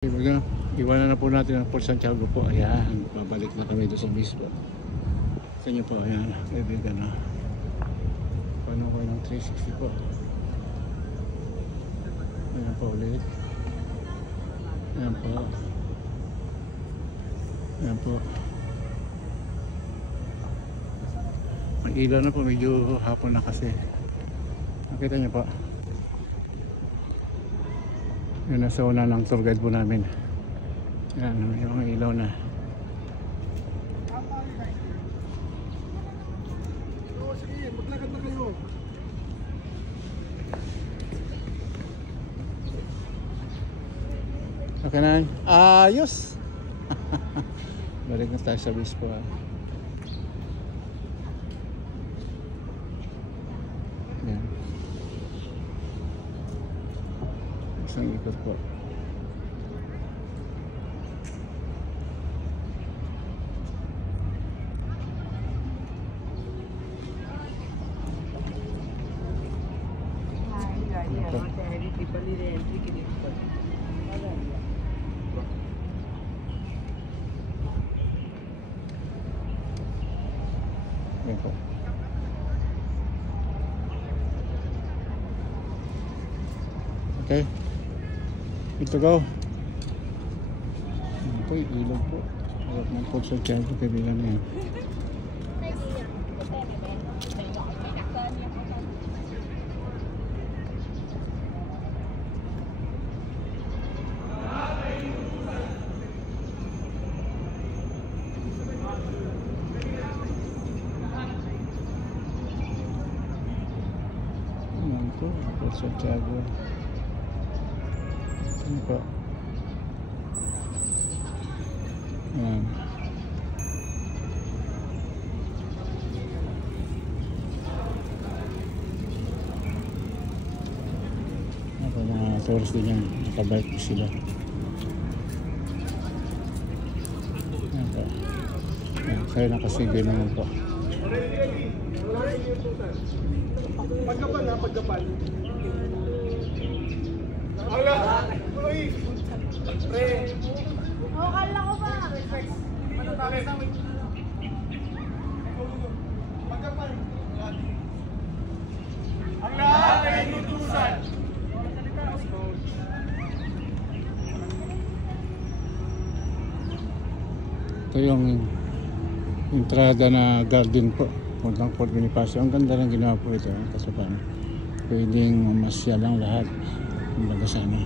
Iwanan na po natin ang Port Santiago po. Ayan, babalik na kami doon sa mismo. Sa inyo po, ayan, kaibigan na. Paano ko ng 360 po. Ayan po ulit. Ayan po. Ayan po. Ang ilaw na po, medyo hapon na kasi. Nakita niyo po. Yun nasa una ng tour guide po namin. Yan, may mga ilaw na. Okay na. Ayos! Balik na tayo sa Bispo. Yan. Isang ikot po. Okay, good to go. Ito yung ilog po. Harap ng Port Santiago, kaibigan na yan. Port Santiago. Ano po? Ayan. Ako mga tourist din yan. Nakabike po sila. Ayan po. Ayan, kayo nakasigay naman po. Pagkapal ha, pagkapal. Ala! Uy! Pre! Kala ko ba? Ano tayo? Pagkapal. Ang lahat ay inutusan. Ito yung entrada na garden po. Puntang Port Bonifacio. Ang ganda lang ginawa po ito. Kasi paano? Pwedeng mamasya lang lahat. Kumbaga sana.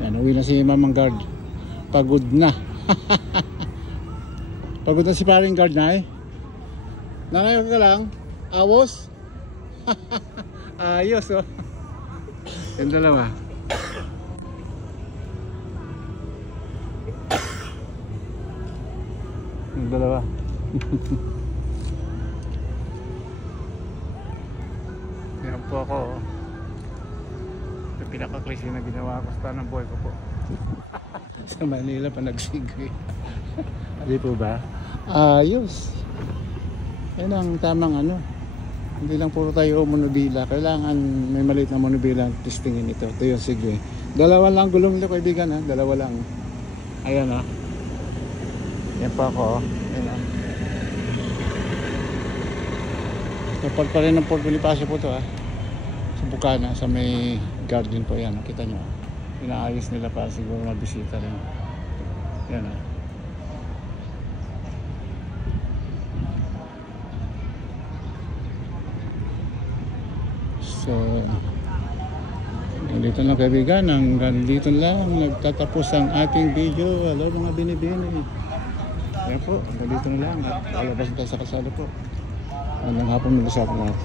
Yan, uwi na si Mamang Guard. Pagod na. Pagod na si paring guard na eh. Nangayon ka lang. Awos. Ayos oh. Yung dalawa. Yung dalawa. Yan po ako. Ito pinaka-crazy na ginawa ko sa tanang buhay ko po. Sa Manila pa nagsigwi. Hindi po ba? Ayos. Yan ang tamang ano. Hindi lang puro tayo monobila. Kailangan may maliit na monobila testingin ito. Ito yung sigwi. Dalawa lang gulong nito kaibigan ha. Dalawa lang. Ayan ha. Yan po ako. Ayan ha. Kapag pa rin ng Port Bonifacio po ito ha. Sa Bukana, sa may garden po yan. Nakita nyo. Inaayos nila para siguro mabisita rin. Yan ha. So, dito lang kaibigan. Hanggang dito lang nagtatapos ang ating video. Hello mga binibini. Yan po. Hanggang dito na lang. At alabas tayo sa kalsada po. Hanggang hapon mag-usap natin.